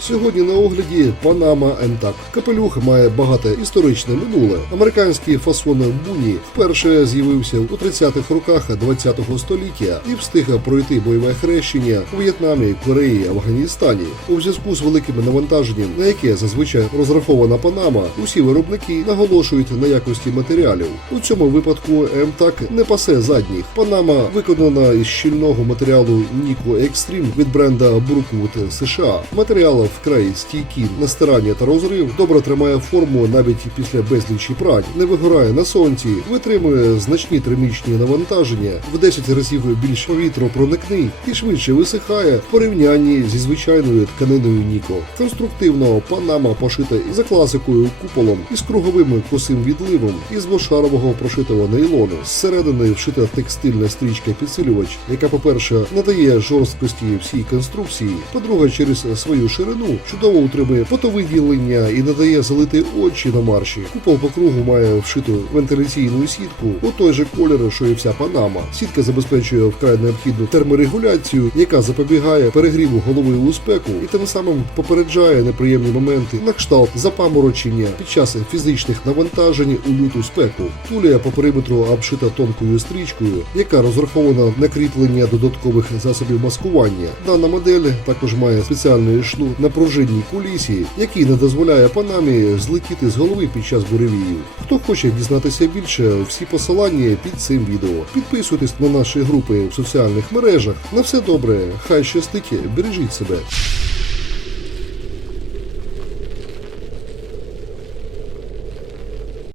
Сьогодні на огляді Панама Ентак. Капелюх має багате історичне минуле. Американський фасон буні вперше з'явився у 30-х роках 20-го століття і встиг пройти бойове хрещення у В'єтнамі, Кореї, Афганістані. У зв'язку з великим навантаженням, на яке зазвичай розрахована Панама, усі виробники наголошують на якості матеріалів. У цьому випадку МТАК не пасе задніх. Панама виконана із щільного матеріалу Nico Extreme від бренда Brookwood США. Матеріал вкрай стійкий на стирання та розрив, добре тримає форму навіть після безлічі прань, не вигорає на сонці, витримує значні термічні навантаження, в 10 разів більш повітропроникний і швидше висихає в порівнянні зі звичайною тканиною Ніко. Конструктивно панама пошита за класикою куполом із круговим косим відливом із двошарового прошитого нейлону. Зсередини вшита текстильна стрічка підсилювач, яка, по-перше, надає жорсткості всій конструкції, по-друге, через свою ширину чудово утримує фотовиділення і надає залити очі на марші. Купол по кругу має вшиту вентиляційну сітку у той же колір, що і вся панама. Сітка забезпечує вкрай необхідну терморегуляцію, яка запобігає перегріву голови у спеку і тим самим попереджає неприємні моменти на кшталт запаморочення під час фізичних навантажень у люту спеку. Тулія по периметру обшита тонкою стрічкою, яка розрахована на кріплення додаткових засобів маскування. Дана модель також має спеціальний шлу на пружинній кулісі, який не дозволяє панамі злетіти з голови під час буревіїв. Хто хоче дізнатися більше, всі посилання під цим відео. Підписуйтесь на наші групи в соціальних мережах. На все добре, хай щастить, бережіть себе.